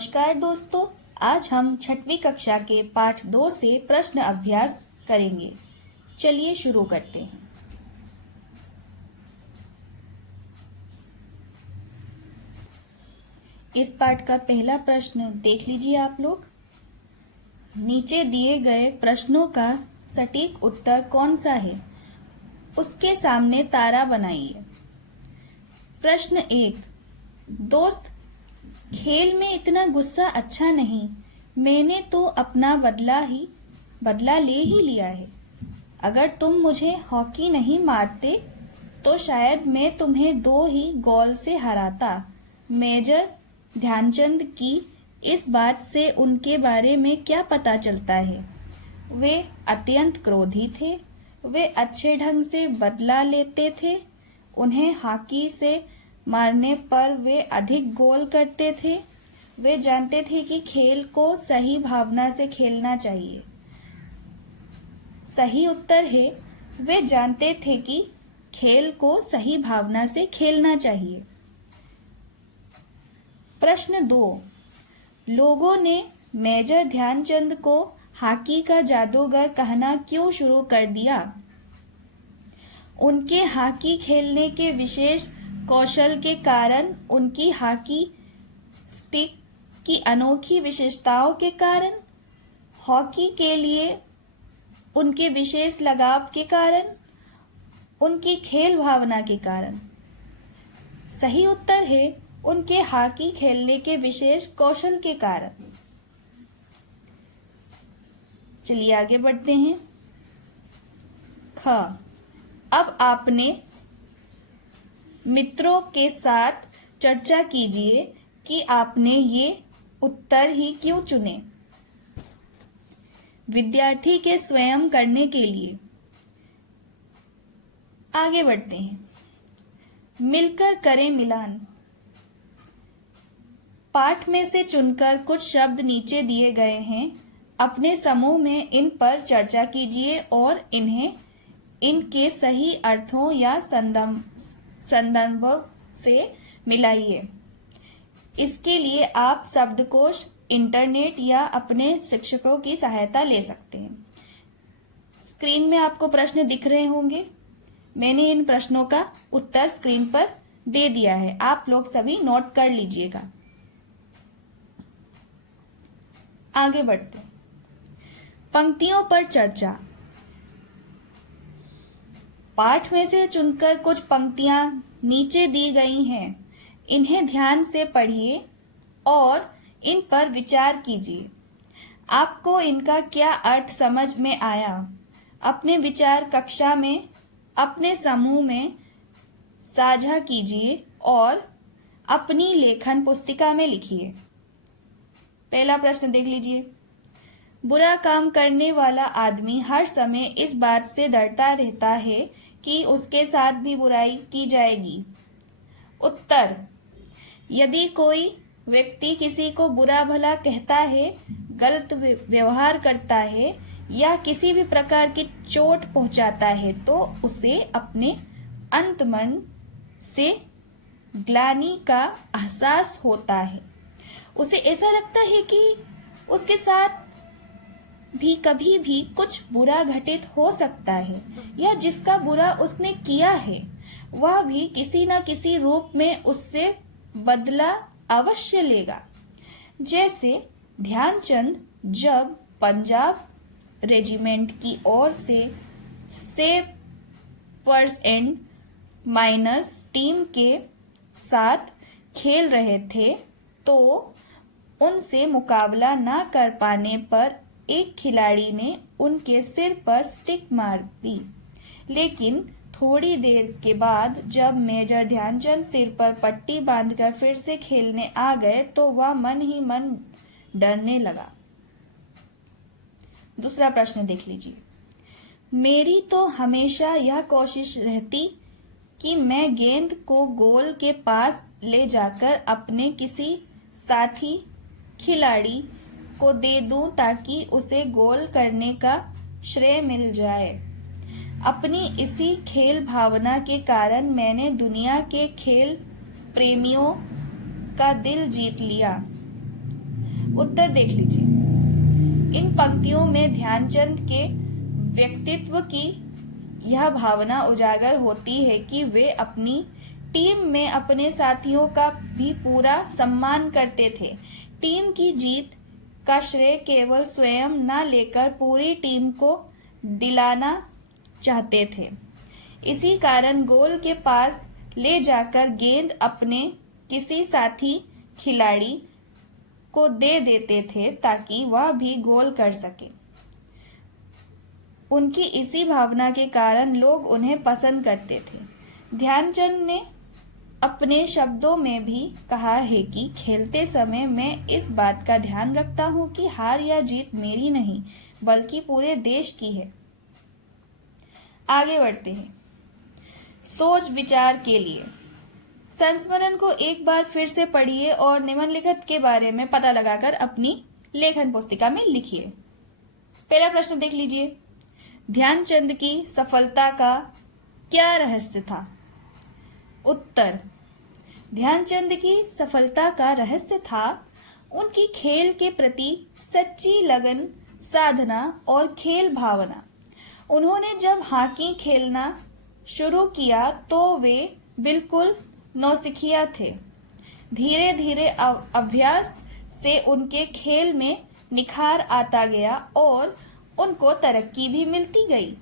नमस्कार दोस्तों, आज हम छठवीं कक्षा के पाठ 2 से प्रश्न अभ्यास करेंगे। चलिए शुरू करते हैं। इस पाठ का पहला प्रश्न देख लीजिए आप लोग। नीचे दिए गए प्रश्नों का सटीक उत्तर कौन सा है? उसके सामने तारा बनाइए। प्रश्न 1। दोस्त, खेल में इतना गुस्सा अच्छा नहीं। मैंने तो अपना बदला ले ही लिया है। अगर तुम मुझे हॉकी नहीं मारते तो शायद मैं तुम्हें 2 ही गोल से हराता। मेजर ध्यानचंद की इस बात से उनके बारे में क्या पता चलता है? वे अत्यंत क्रोधी थे। वे अच्छे ढंग से बदला लेते थे। उन्हें हॉकी से मारने पर वे अधिक गोल करते थे। वे जानते थे कि खेल को सही भावना से खेलना चाहिए। सही उत्तर है, वे जानते थे कि खेल को सही भावना से खेलना चाहिए। प्रश्न 2। लोगों ने मेजर ध्यानचंद को हॉकी का जादूगर कहना क्यों शुरू कर दिया? उनके हॉकी खेलने के विशेष कौशल के कारण, उनकी हॉकी स्टिक की अनोखी विशेषताओं के कारण, हॉकी के लिए उनके विशेष लगाव के कारण, उनकी खेल भावना के कारण। सही उत्तर है उनके हॉकी खेलने के विशेष कौशल के कारण। चलिए आगे बढ़ते हैं। ख। अब आपने मित्रों के साथ चर्चा कीजिए कि आपने ये उत्तर ही क्यों चुने। विद्यार्थी के स्वयं करने के लिए। आगे बढ़ते हैं। मिलकर करें मिलान। पाठ में से चुनकर कुछ शब्द नीचे दिए गए हैं। अपने समूह में इन पर चर्चा कीजिए और इन्हें इनके सही अर्थों या संदर्भों से मिलाइए। इसके लिए आप शब्दकोश, इंटरनेट या अपने शिक्षकों की सहायता ले सकते हैं। स्क्रीन में आपको प्रश्न दिख रहे होंगे। मैंने इन प्रश्नों का उत्तर स्क्रीन पर दे दिया है, आप लोग सभी नोट कर लीजिएगा। आगे बढ़ते हैं। पंक्तियों पर चर्चा। पाठ में से चुनकर कुछ पंक्तियां नीचे दी गई हैं। इन्हें ध्यान से पढ़िए और इन पर विचार कीजिए। आपको इनका क्या अर्थ समझ में आया? अपने विचार कक्षा में, अपने समूह में साझा कीजिए और अपनी लेखन पुस्तिका में लिखिए। पहला प्रश्न देख लीजिए। बुरा काम करने वाला आदमी हर समय इस बात से डरता रहता है कि उसके साथ भी बुराई की जाएगी। उत्तर। यदि कोई व्यक्ति किसी को बुरा भला कहता है, गलत व्यवहार करता है या किसी भी प्रकार की चोट पहुंचाता है तो उसे अपने अंतर्मन से ग्लानि का एहसास होता है। उसे ऐसा लगता है कि उसके साथ भी कभी भी कुछ बुरा घटित हो सकता है या जिसका बुरा उसने किया है वह भी किसी न किसी रूप में उससे बदला अवश्य लेगा। जैसे ध्यानचंद जब पंजाब रेजिमेंट की ओर से सेपर्स एंड माइनस टीम के साथ खेल रहे थे तो उनसे मुकाबला न कर पाने पर एक खिलाड़ी ने उनके सिर पर स्टिक मार दी। लेकिन थोड़ी देर के बाद जब मेजर ध्यानचंद सिर पर पट्टी बांधकर फिर से खेलने आ गए तो वह मन ही मन डरने लगा। दूसरा प्रश्न देख लीजिए। मेरी तो हमेशा यह कोशिश रहती कि मैं गेंद को गोल के पास ले जाकर अपने किसी साथी खिलाड़ी को दे दूं ताकि उसे गोल करने का श्रेय मिल जाए। अपनी इसी खेल भावना के कारण मैंने दुनिया के खेल प्रेमियों का दिल जीत लिया। उत्तर देख लीजिए। इन पंक्तियों में ध्यानचंद के व्यक्तित्व की यह भावना उजागर होती है कि वे अपनी टीम में अपने साथियों का भी पूरा सम्मान करते थे। टीम की जीत का श्रेय केवल स्वयं न लेकर पूरी टीम को दिलाना चाहते थे। इसी कारण गोल के पास ले जाकर गेंद अपने किसी साथी खिलाड़ी को दे देते थे ताकि वह भी गोल कर सके। उनकी इसी भावना के कारण लोग उन्हें पसंद करते थे। ध्यानचंद ने अपने शब्दों में भी कहा है कि खेलते समय मैं इस बात का ध्यान रखता हूं कि हार या जीत मेरी नहीं बल्कि पूरे देश की है। आगे बढ़ते हैं। सोच विचार के लिए संस्मरण को एक बार फिर से पढ़िए और निम्नलिखित के बारे में पता लगाकर अपनी लेखन पुस्तिका में लिखिए। पहला प्रश्न देख लीजिए। ध्यानचंद की सफलता का क्या रहस्य था? उत्तर, ध्यानचंद की सफलता का रहस्य था उनकी खेल के प्रति सच्ची लगन, साधना और खेल भावना। उन्होंने जब हॉकी खेलना शुरू किया तो वे बिल्कुल नौसिखिया थे। धीरे धीरे अभ्यास से उनके खेल में निखार आता गया और उनको तरक्की भी मिलती गई।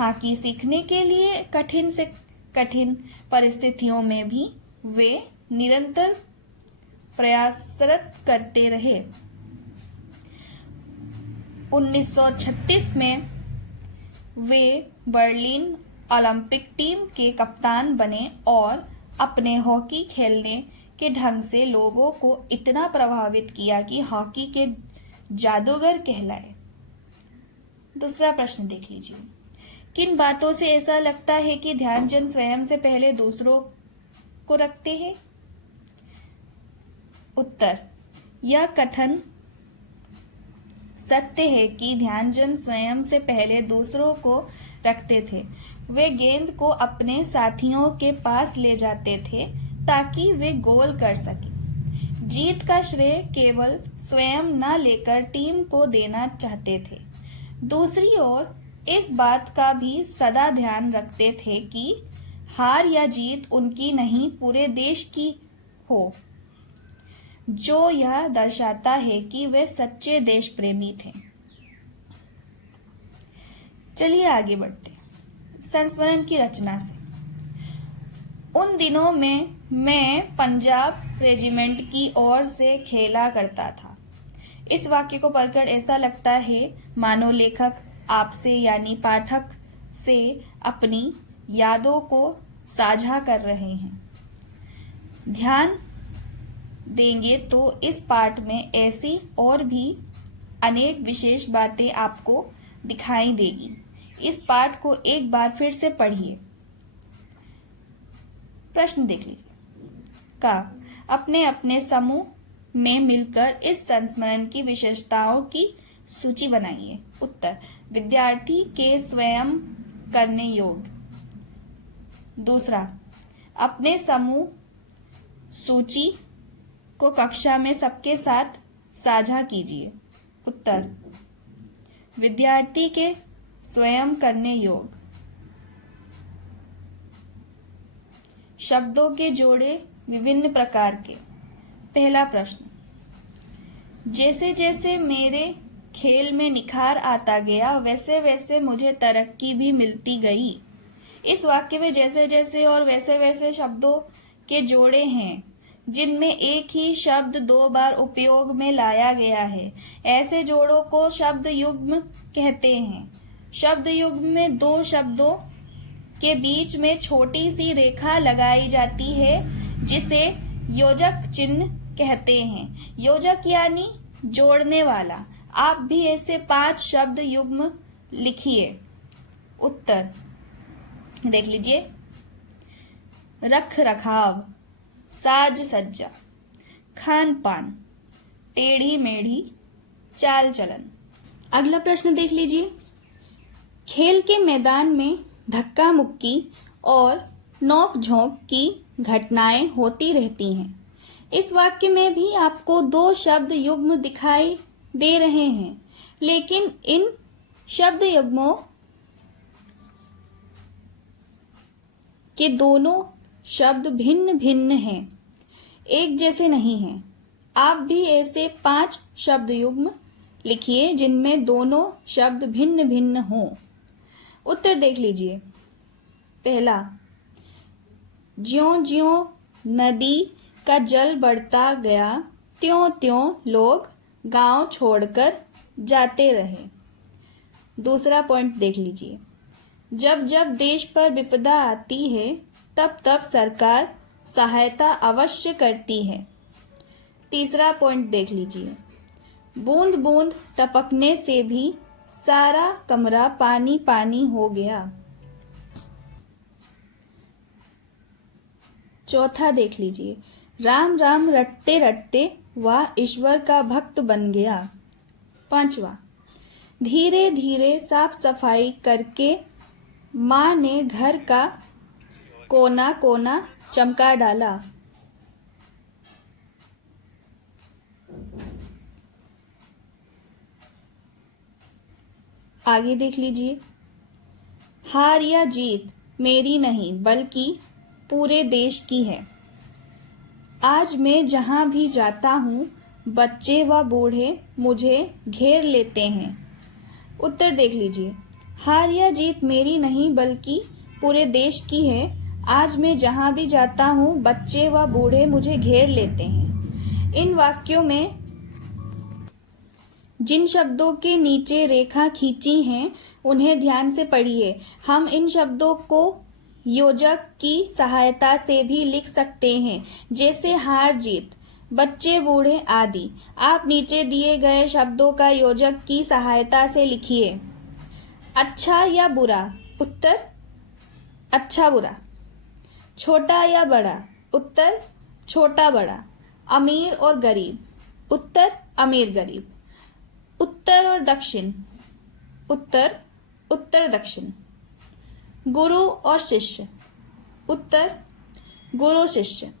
हॉकी सीखने के लिए कठिन से कठिन परिस्थितियों में भी वे निरंतर प्रयासरत करते रहे। 1936 में वे बर्लिन ओलंपिक टीम के कप्तान बने और अपने हॉकी खेलने के ढंग से लोगों को इतना प्रभावित किया कि हॉकी के जादूगर कहलाए। दूसरा प्रश्न देख लीजिए। किन बातों से ऐसा लगता है कि ध्यानचंद स्वयं से पहले दूसरों को रखते हैं? उत्तर, यह कथन सत्य है कि ध्यानचंद स्वयं से पहले दूसरों को रखते थे। वे गेंद को अपने साथियों के पास ले जाते थे ताकि वे गोल कर सकें। जीत का श्रेय केवल स्वयं न लेकर टीम को देना चाहते थे। दूसरी ओर इस बात का भी सदा ध्यान रखते थे कि हार या जीत उनकी नहीं पूरे देश की हो, जो यह दर्शाता है कि वे सच्चे देश प्रेमी थे। चलिए आगे बढ़ते हैं। संस्मरण की रचना से। उन दिनों में मैं पंजाब रेजिमेंट की ओर से खेला करता था। इस वाक्य को पढ़कर ऐसा लगता है मानो लेखक आपसे यानी पाठक से अपनी यादों को साझा कर रहे हैं। ध्यान देंगे तो इस पाठ में ऐसी और भी अनेक विशेष बातें आपको दिखाई देगी। इस पाठ को एक बार फिर से पढ़िए। प्रश्न देख लीजिए। का अपने अपने समूह में मिलकर इस संस्मरण की विशेषताओं की सूची बनाइए। उत्तर, विद्यार्थी के स्वयं करने योग्य। दूसरा, अपने समूह सूची को कक्षा में सबके साथ साझा कीजिए। उत्तर, विद्यार्थी के स्वयं करने योग्य। शब्दों के जोड़े विभिन्न प्रकार के। पहला प्रश्न, जैसे जैसे मेरे खेल में निखार आता गया वैसे वैसे मुझे तरक्की भी मिलती गई। इस वाक्य में जैसे जैसे और वैसे वैसे शब्दों के जोड़े हैं जिनमें एक ही शब्द दो बार उपयोग में लाया गया है। ऐसे जोड़ों को शब्द युग्म कहते हैं। शब्द युग्म में दो शब्दों के बीच में छोटी सी रेखा लगाई जाती है जिसे योजक चिन्ह कहते हैं। योजक यानी जोड़ने वाला। आप भी ऐसे 5 शब्द युग्म लिखिए। उत्तर देख लीजिए। रख रखाव, साज सज्जा, खान पान, टेढ़ी मेढ़ी, चाल चलन। अगला प्रश्न देख लीजिए। खेल के मैदान में धक्का मुक्की और नोक झोंक की घटनाएं होती रहती हैं। इस वाक्य में भी आपको दो शब्द युग्म दिखाई दे रहे हैं, लेकिन इन शब्द युग्मों के दोनों शब्द भिन्न भिन्न हैं, एक जैसे नहीं हैं। आप भी ऐसे 5 शब्द युग्म लिखिए जिनमें दोनों शब्द भिन्न भिन्न हों। उत्तर देख लीजिए। पहला, ज्यों ज्यों नदी का जल बढ़ता गया त्यों त्यों लोग गांव छोड़कर जाते रहे। दूसरा पॉइंट देख लीजिए। जब जब देश पर विपदा आती है तब तब सरकार सहायता अवश्य करती है। तीसरा पॉइंट देख लीजिए। बूंद बूंद टपकने से भी सारा कमरा पानी पानी हो गया। चौथा देख लीजिए। राम राम रटते रटते वह ईश्वर का भक्त बन गया। पांचवा, धीरे धीरे साफ सफाई करके माँ ने घर का कोना कोना चमका डाला। आगे देख लीजिए। हार या जीत मेरी नहीं बल्कि पूरे देश की है। आज मैं जहां भी जाता हूं बच्चे व बूढ़े मुझे घेर लेते हैं। उत्तर देख लीजिए। हार या जीत मेरी नहीं बल्कि पूरे देश की है। आज मैं जहां भी जाता हूं बच्चे व बूढ़े मुझे घेर लेते हैं। इन वाक्यों में जिन शब्दों के नीचे रेखा खींची हैं उन्हें ध्यान से पढ़िए। हम इन शब्दों को योजक की सहायता से भी लिख सकते हैं, जैसे हार जीत, बच्चे बूढ़े आदि। आप नीचे दिए गए शब्दों का योजक की सहायता से लिखिए। अच्छा या बुरा? उत्तर अच्छा बुरा। छोटा या बड़ा? उत्तर छोटा बड़ा। अमीर और गरीब? उत्तर अमीर गरीब। उत्तर और दक्षिण? उत्तर उत्तर दक्षिण। गुरु और शिष्य? उत्तर गुरु शिष्य।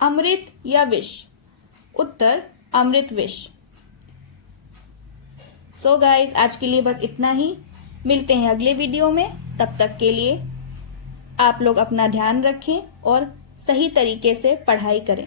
अमृत या विष? उत्तर अमृत विष। सो गाइस, आज के लिए बस इतना ही। मिलते हैं अगले वीडियो में। तब तक के लिए आप लोग अपना ध्यान रखें और सही तरीके से पढ़ाई करें।